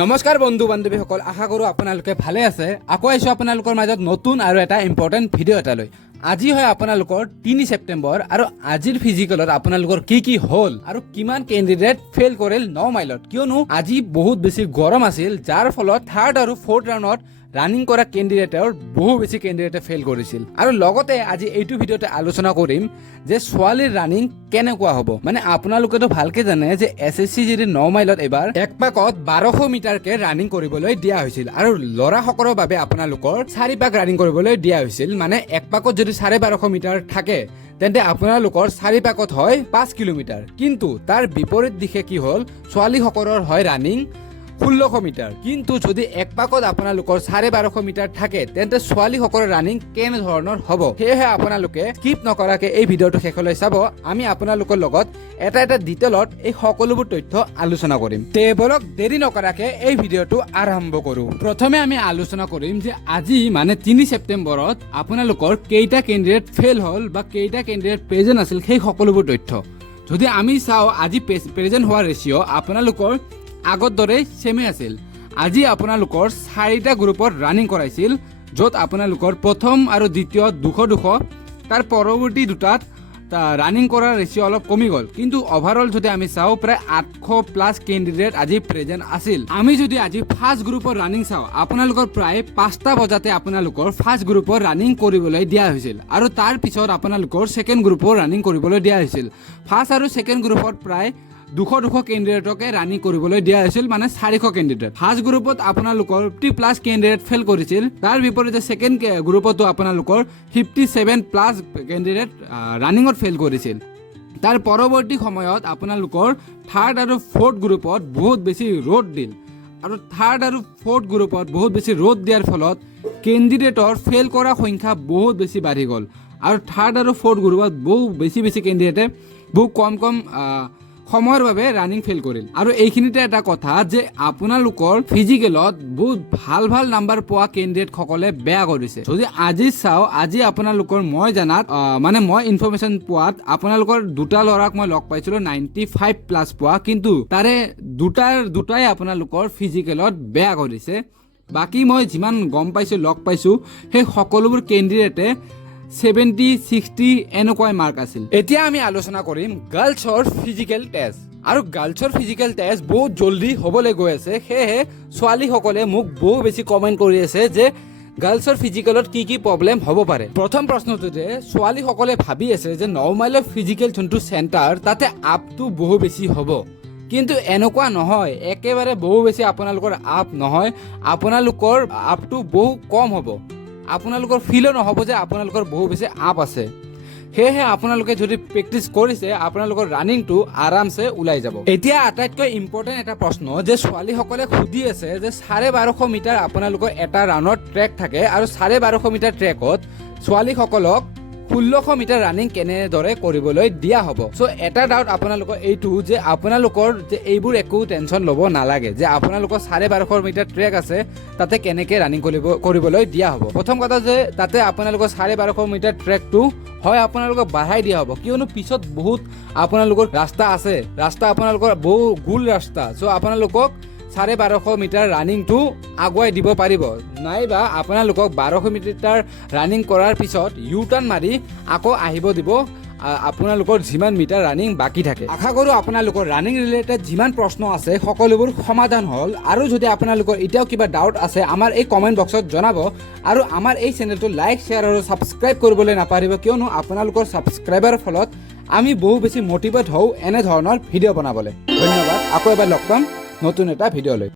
নমস্কাৰ বন্ধু বান্ধৱীসকল, আশা কৰোঁ আপোনালোকে ভালে আছে। আকৌ আহিছোঁ আপোনালোকৰ মাজত নতুন আৰু এটা ইম্পৰ্টেণ্ট ভিডিঅ' এটা লৈ। আজি হয় আপোনালোকৰ 3 ছেপ্টেম্বৰ আৰু আজিৰ ফিজিকেলত আপোনালোকৰ কি হ'ল আৰু কিমান কেণ্ডিডেট ফেইল কৰিল 9 মাইলত, কিয়নো আজি বহুত বেছি গৰম আছিল, যাৰ ফলত 3rd আৰু 4th ৰাউণ্ডত ৰানিং কৰা কেণ্ডিডেটৰ বহু বেছি কেণ্ডিডেটে ফেইল কৰিছিল। আৰু লগতে আজি এইটো ভিডিঅ'তে আলোচনা কৰিম যে ছোৱালীৰ ৰানিং কেনেকুৱা হ'ব। মানে আপোনালোকেতো ভালকে জানে যে SSC যদি 9 মাইলত এবাৰ এক পাকত 1200 মিটাৰকে ৰানিং কৰিবলৈ দিয়া হৈছিল আৰু ল'ৰাসকলৰ বাবে আপোনালোকৰ 4 পাক ৰানিং কৰিবলৈ দিয়া হৈছিল। মানে এক পাকত যদি 1250 মিটাৰ থাকে তেন্তে আপোনালোকৰ 4 পাকত হয় 5 কিলোমিটাৰ। কিন্তু তাৰ বিপৰীত দিশে কি হ'ল, ছোৱালীসকলৰ হয় ৰানিং 1600 মিটাৰ। কিন্তু যদি এক পাকত আপোনালোকৰ 1250 মিটাৰ থাকে তেন্তে ছোৱালীসকলৰ ৰানিং কেনেধৰণৰ হ'ব, সেয়েহে আপোনালোকে স্কিপ নকৰাকে এই ভিডিঅ'টো শেষলৈ চাব। আমি আপোনালোকৰ লগত এটা ডিটেইলত এই সকলোবোৰ তথ্য আলোচনা কৰিম। তে বলক দেৰি নকৰাকে এই ভিডিঅ'টো আৰম্ভ কৰোঁ। প্ৰথমে আমি আলোচনা কৰিম যে আজি মানে 3 ছেপ্টেম্বৰত আপোনালোকৰ কেইটা কেণ্ডিডেট ফেইল হ'ল বা কেইটা কেণ্ডিডেট প্ৰেজেণ্ট আছিল সেই সকলোবোৰ তথ্য। যদি আমি চাওঁ আজি প্ৰেজেণ্ট হোৱা ৰেচিঅ' আপোনালোকৰ আগৰ দৰে সেমে আছিল। আজি আপোনালোকৰ 4টা গ্ৰুপত ৰানিং কৰাইছিল, য'ত আপোনালোকৰ প্ৰথম আৰু দ্বিতীয় 200 তাৰ পৰৱৰ্তী দুটাত ৰানিং কৰাৰ ৰেচিঅ' অলপ কমি গ'ল। কিন্তু অভাৰঅল যদি আমি চাওঁ প্ৰায় 800+ কেণ্ডিডেট আজি প্ৰেজেণ্ট আছিল। আমি যদি আজি ফাৰ্ষ্ট গ্ৰুপৰ ৰানিং চাওঁ, আপোনালোকৰ প্ৰায় 5টা বজাতে আপোনালোকৰ ফাৰ্ষ্ট গ্ৰুপৰ ৰানিং কৰিবলৈ দিয়া হৈছিল আৰু তাৰ পিছত আপোনালোকৰ ছেকেণ্ড গ্ৰুপৰ ৰানিং কৰিবলৈ দিয়া হৈছিল। ফাৰ্ষ্ট আৰু ছেকেণ্ড গ্ৰুপত প্ৰায় 200 কেণ্ডিডেটকে ৰানিং কৰিবলৈ দিয়া হৈছিল, মানে 400 কেণ্ডিডেট। ফাৰ্ষ্ট গ্ৰুপত আপোনালোকৰ 50+ কেণ্ডিডেট ফেইল কৰিছিল, তাৰ বিপৰীতে ছেকেণ্ড গ্ৰুপতো আপোনালোকৰ 57+ কেণ্ডিডেট ৰানিঙত ফেইল কৰিছিল। তাৰ পৰৱৰ্তী সময়ত আপোনালোকৰ 3rd আৰু 4th গ্ৰুপত বহুত বেছি ৰ'দ দিল আৰু 3rd আৰু 4th গ্ৰুপত বহুত বেছি ৰ'দ দিয়াৰ ফলত কেণ্ডিডেটৰ ফেইল কৰা সংখ্যা বহুত বেছি বাঢ়ি গ'ল আৰু 3rd আৰু 4th গ্ৰুপত বহু বেছি কেণ্ডিডেটে বহু কম সময়ৰ বাবে ৰানিং ফেইল কৰিল। আৰু এইখিনিতে এটা কথা যে আপোনালোকৰ ফিজিকেলত বহুত ভাল নাম্বাৰ পোৱা কেণ্ডিডেটসকলে বেয়া কৰিছে। যদি আজি চাওঁ, আজি আপোনালোকৰ মই জানাত মানে মই ইনফৰমেশ্যন পোৱাত আপোনালোকৰ দুটা ল'ৰাক মই লগ পাইছিলোঁ 95+ পোৱা, কিন্তু তাৰে দুটাই আপোনালোকৰ ফিজিকেলত বেয়া কৰিছে। বাকী মই যিমান গম পাইছোঁ, লগ পাইছোঁ, সেই সকলোবোৰ কেণ্ডিডেটে 70, 60 এনেকুৱাই মাৰ্ক আছিল। এতিয়া আমি আলোচনা কৰিম গাৰ্লছৰ ফিজিকেল টেষ্ট। আৰু গাৰ্লছৰ ফিজিকেল টেষ্ট বহুত জলদি হ'বলৈ গৈ আছে, সেয়েহে ছোৱালীসকলে মোক বহু বেছি কমেণ্ট কৰি আছে যে গাৰ্লছৰ ফিজিকেলত কি প্ৰব্লেম হ'ব পাৰে। প্ৰথম প্ৰশ্নটো যে ছোৱালীসকলে ভাবি আছে যে 9 মাইলৰ ফিজিকেল যোনটো চেণ্টাৰ তাতে আপটো বহু বেছি হ'ব, কিন্তু এনেকুৱা নহয়, একেবাৰে বহু বেছি আপোনালোকৰ আপ নহয়, আপোনালোকৰ আপটো বহু কম হ'ব। আপোনালোকৰ ফিলো নহ'ব যে আপোনালোকৰ বহু বেছি আপ আছে। সেয়েহে আপোনালোকে যদি প্ৰেক্টিচ কৰিছে আপোনালোকৰ ৰানিংটো আৰামছে ওলাই যাব। এতিয়া আটাইতকৈ ইম্পৰ্টেণ্ট এটা প্ৰশ্ন যে ছোৱালীসকলে সুধি আছে যে 1250 মিটাৰ আপোনালোকৰ এটা ৰাউণ্ডত ট্ৰেক থাকে আৰু 1250 মিটাৰ ট্ৰেকত ছোৱালীসকলক 1600 মিটাৰ ৰানিং কেনেদৰে কৰিবলৈ দিয়া হ'ব। চ' এটা ডাউট আপোনালোকৰ এইটো যে আপোনালোকৰ যে এইবোৰ একো টেনশ্যন ল'ব নালাগে যে আপোনালোকৰ 1250 মিটাৰ ট্ৰেক আছে তাতে কেনেকৈ ৰানিং কৰিবলৈ দিয়া হ'ব। প্ৰথম কথা যে তাতে আপোনালোকৰ 1250 মিটাৰ ট্ৰেকটো হয় আপোনালোকক বঢ়াই দিয়া হ'ব, কিয়নো পিছত বহুত আপোনালোকৰ ৰাস্তা আপোনালোকৰ বহু গোল ৰাস্তা। চ' আপোনালোকক 1250 মিটাৰ ৰানিংটো আগুৱাই দিব পাৰিব, নাইবা আপোনালোকক 1200 মিটাৰ ৰানিং কৰাৰ পিছত টাৰ্ণ মাৰি আকৌ আহিব দিব আপোনালোকৰ যিমান মিটাৰ ৰানিং বাকী থাকে। আশা কৰোঁ আপোনালোকৰ ৰানিং ৰিলেটেড যিমান প্ৰশ্ন আছে সকলোবোৰ সমাধান হ'ল। আৰু যদি আপোনালোকৰ এতিয়াও কিবা ডাউট আছে আমাৰ এই কমেণ্ট বক্সত জনাব আৰু আমাৰ এই চেনেলটো লাইক, শ্বেয়াৰ আৰু ছাবস্ক্ৰাইব কৰিবলৈ নাপাহৰিব, কিয়নো আপোনালোকৰ ছাবস্ক্ৰাইবাৰৰ ফলত আমি বহু বেছি মটিভেট হওঁ এনেধৰণৰ ভিডিঅ' বনাবলৈ। ধন্যবাদ, আকৌ এবাৰ লগ পাম নতুন এটা ভিডিঅ' লৈ।